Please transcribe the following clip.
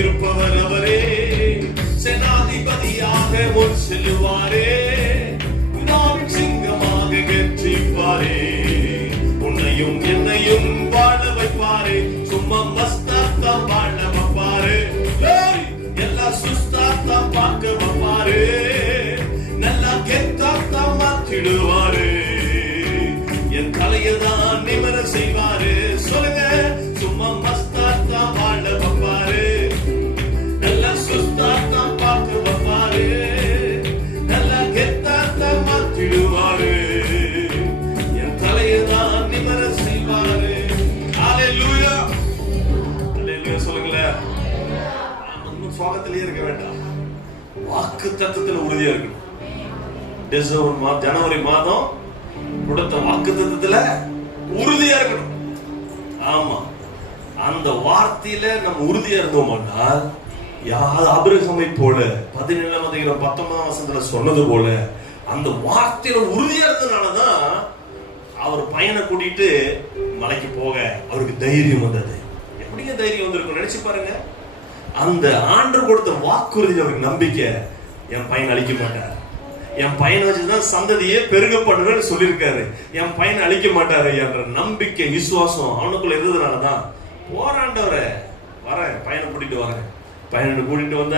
இருப்பவர் அவரே, சேனாதிபதியாக முன் செல்லுவாரே, நாவின் சிங்கமாக கெற்றிப்பாரே, உன்னையும் என்னையும் வாழ வைப்பாரே, சும்மா மஸ்தாத்தா வாழ வைப்பாரு, எல்லா சுஸ்தாத்தா பார்க்க வைப்பாரு, நல்லா கெத்தாத்தா மாற்றிடுவாரு, என் தலையதான் நிமர செய்வாரு. சொல்லுங்க, சும்மா மஸ்தாத்தா வாழ வைப்பாரு, நல்லா சுஸ்தாத்தா பார்க்க வைப்பாரு, நல்லா கெத்தாத்தா மாற்றிடுவாரு, என் தலையதான் நிமர செய்வாரு. ஹல்லேலூயா, ஹல்லேலூயா சொல்லுங்களேன். நம்ம சுவாகத்திலேயே இருக்க வேண்டாம், வாக்கு தத்தத்தில் உறுதியா இருக்கணும். ஜனவரி மாதம் கொடுத்த வாக்கு தத்தத்துல உறுதியா இருக்கணும். ஆமா, அந்த வார்த்தையில நம்ம உறுதியா இருந்தோம்னால், ஆபிரகாமை போல 17-19 சொன்னது போல அந்த வார்த்தையில உறுதியா இருந்ததுனாலதான் அவர் பையனை கூட்டிட்டு மலைக்கு போக அவருக்கு தைரியம் வந்தது. எப்படிங்க தைரியம் வந்திருக்கும் நினைச்சு பாருங்க. அந்த ஆண்டு கொடுத்த வாக்குறுதி அவருக்கு நம்பிக்கை, என் பையன் அழிக்க மாட்டார், என் பையனை வச்சுதான் சந்ததியே பெருக பண்ணுவேன்னு சொல்லியிருக்காரு, என் பையனை அழிக்க மாட்டாரு என்ற நம்பிக்கை விசுவாசம் அவனுக்குள்ள இருந்ததுனாலதான் போராண்டவரை வரேன், பையனை கூட்டிட்டு வரேன், பையனை கூட்டிட்டு வந்த